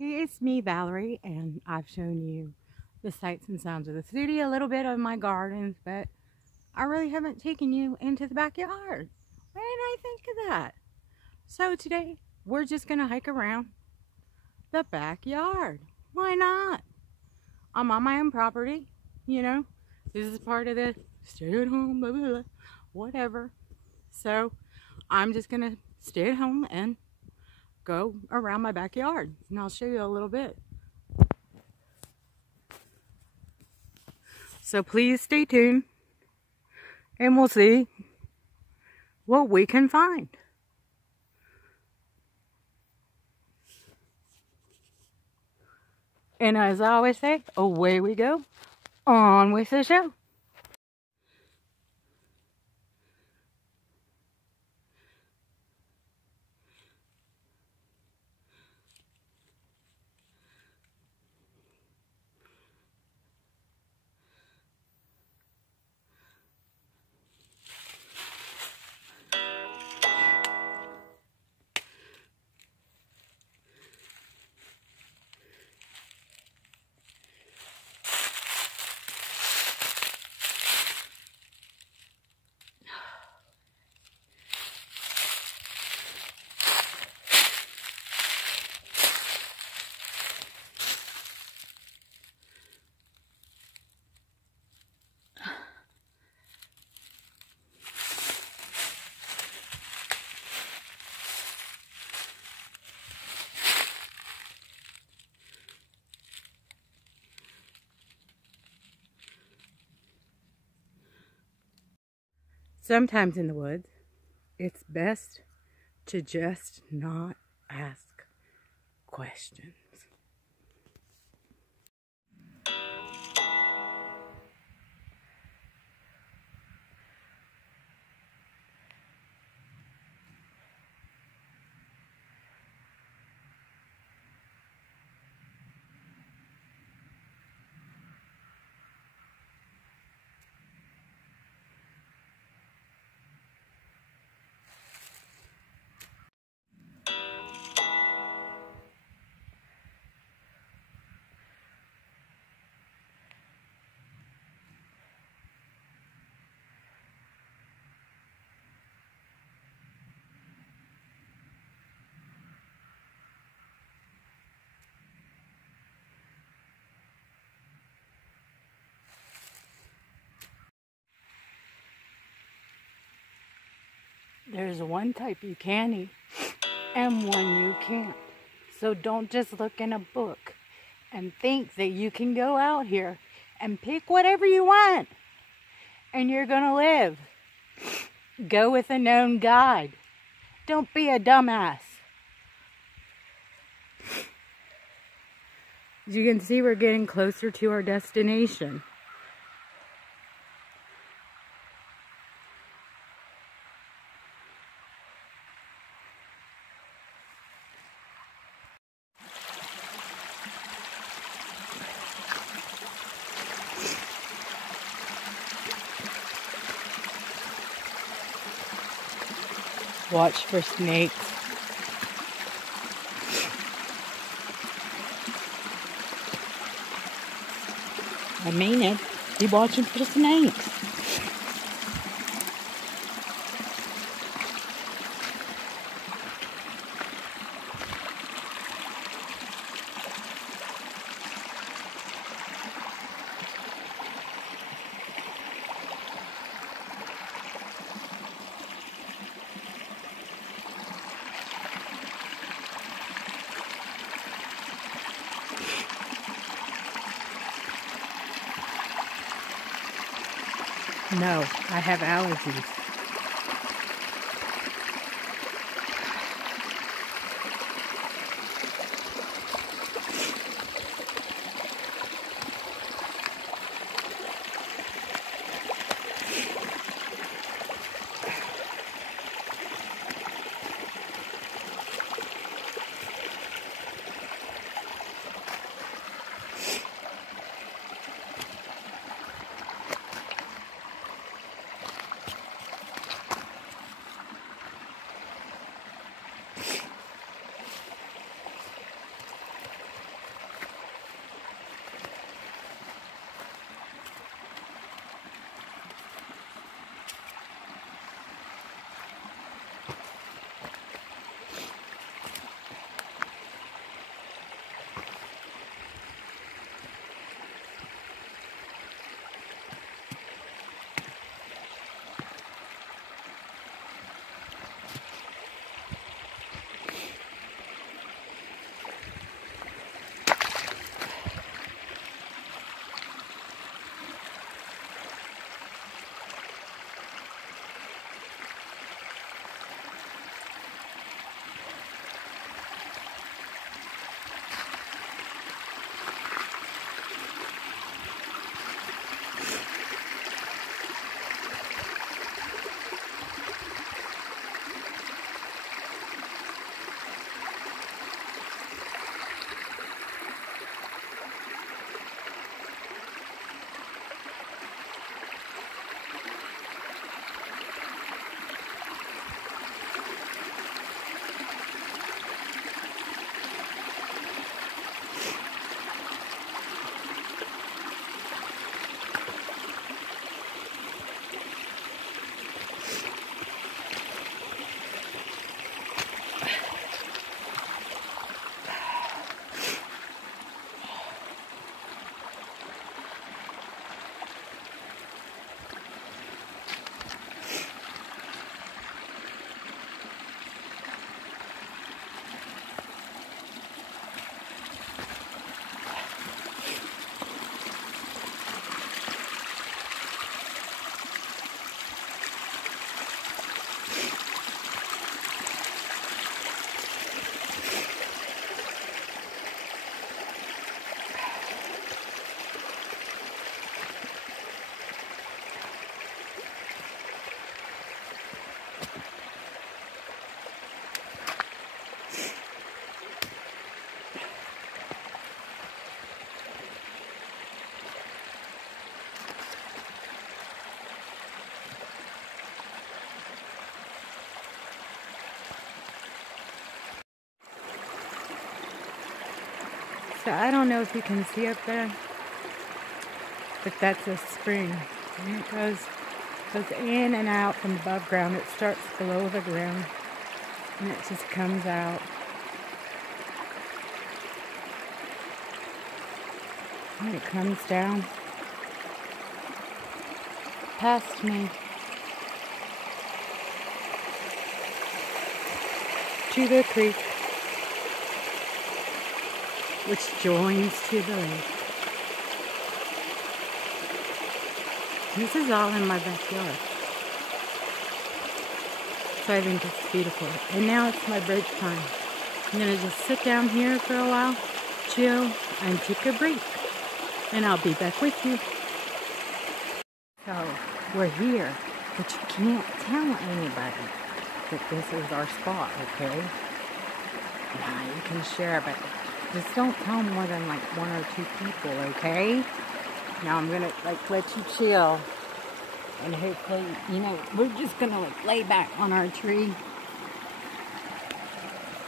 Hey, it's me, Valerie, and I've shown you the sights and sounds of the city, a little bit of my gardens, but I really haven't taken you into the backyard. Why didn't I think of that? So today, we're just going to hike around the backyard. Why not? I'm on my own property, you know. This is part of the stay at home, blah, blah, blah, whatever. So I'm just going to stay at home and go around my backyard, and I'll show you a little bit. So please stay tuned and we'll see what we can find. And as I always say, away we go, on with the show. Sometimes in the woods, it's best to just not ask questions. There's one type you can eat and one you can't. So don't just look in a book and think that you can go out here and pick whatever you want and you're gonna live. Go with a known guide. Don't be a dumbass. As you can see, we're getting closer to our destination. Watch for snakes. I mean it. Be watching for snakes. No, I have allergies. So I don't know if you can see up there, but that's a spring. And it goes in and out from above ground. It starts below the ground and it just comes out. And it comes down past me to the creek, which joins to the lake. This is all in my backyard. So I think it's beautiful. And now it's my break time. I'm going to just sit down here for a while, chill, and take a break. And I'll be back with you. So, we're here, but you can't tell anybody that this is our spot, okay? Nah, you can share, but just don't tell more than like 1 or 2 people, okay? Now I'm gonna like let you chill, and hopefully, we're just gonna like lay back on our tree,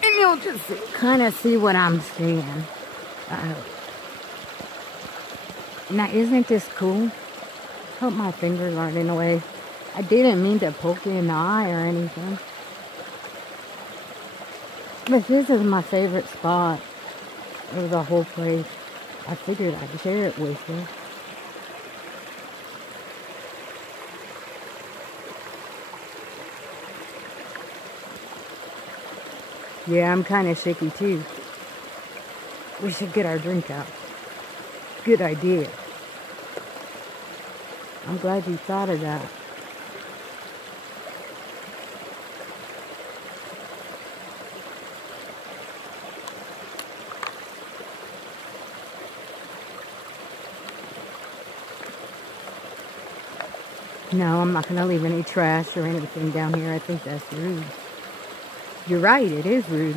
and you'll just kind of see what I'm seeing. Now, isn't this cool? Hope my fingers aren't in the way. I didn't mean to poke you in the eye or anything. But this is my favorite spot of the whole place. I figured I'd share it with you. Yeah, I'm kind of shaky too. We should get our drink out. Good idea. I'm glad you thought of that. No, I'm not going to leave any trash or anything down here. I think that's rude. You're right, it is rude.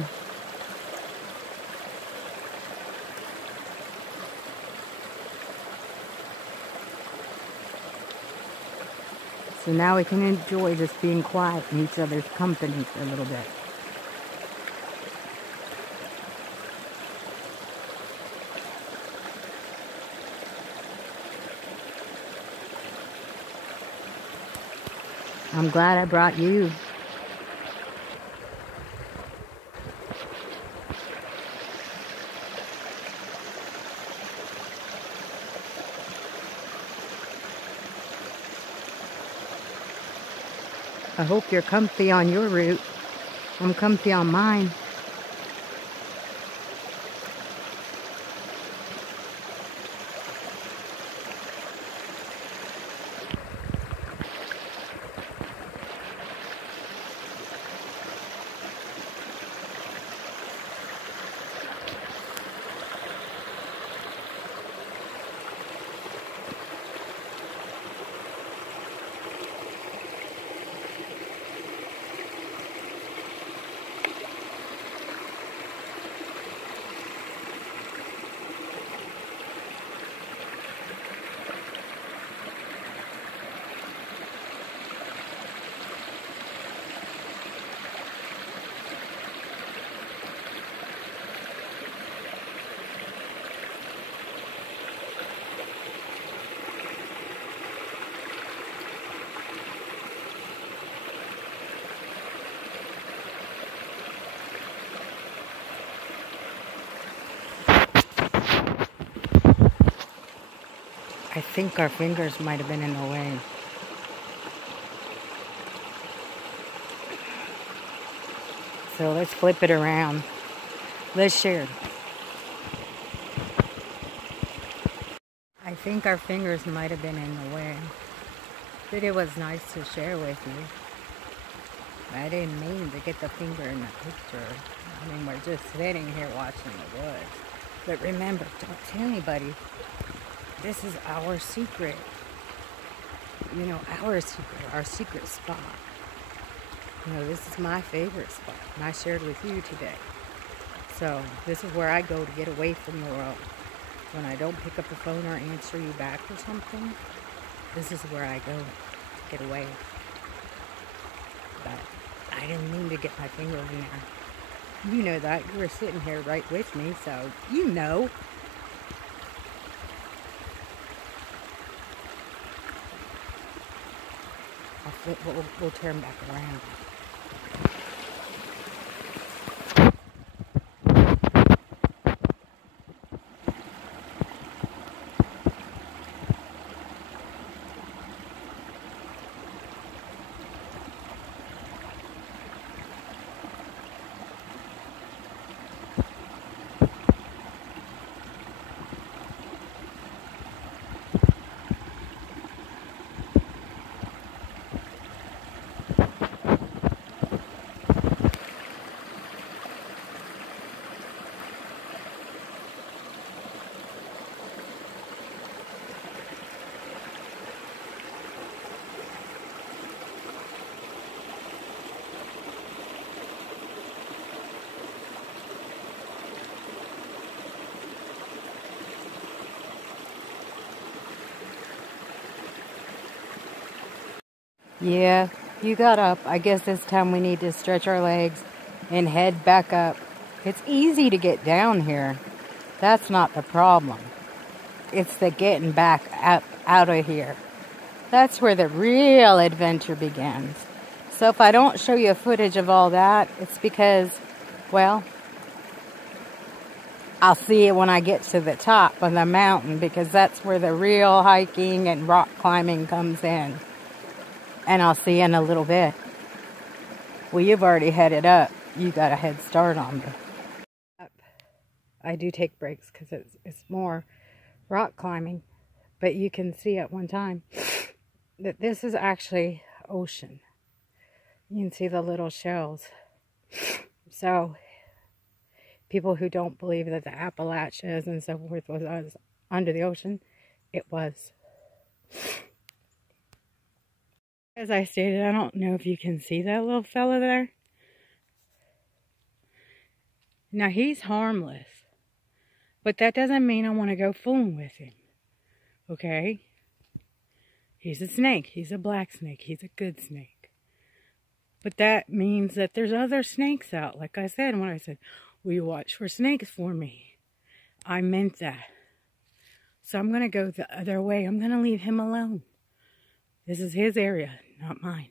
So now we can enjoy just being quiet in each other's company for a little bit. I'm glad I brought you. I hope you're comfy on your route. I'm comfy on mine. I think our fingers might have been in the way. So let's flip it around. Let's share. I think our fingers might have been in the way. But it was nice to share with you. I didn't mean to get the finger in the picture. I mean, we're just sitting here watching the woods. But remember, don't tell anybody. This is our secret. You know, our secret spot. You know, this is my favorite spot, and I shared with you today. So, this is where I go to get away from the world. When I don't pick up the phone or answer you back or something, this is where I go to get away. But I didn't mean to get my finger in there. You know that. You were sitting here right with me, so you know. We'll turn back around. Yeah, you got up. I guess this time we need to stretch our legs and head back up. It's easy to get down here. That's not the problem. It's the getting back up out of here. That's where the real adventure begins. So if I don't show you footage of all that, it's because, well, I'll see it when I get to the top of the mountain, because that's where the real hiking and rock climbing comes in. And I'll see you in a little bit. Well, you've already headed up. You got a head start on me. I do take breaks because it's more rock climbing. But you can see at one time that this is actually ocean. You can see the little shells. So people who don't believe that the Appalachians and so forth was under the ocean, it was. As I stated, I don't know if you can see that little fella there. Now, he's harmless. But that doesn't mean I want to go fooling with him. Okay? He's a snake. He's a black snake. He's a good snake. But that means that there's other snakes out. Like I said, when I said, will you watch for snakes for me? I meant that. So I'm going to go the other way. I'm going to leave him alone. This is his area, not mine.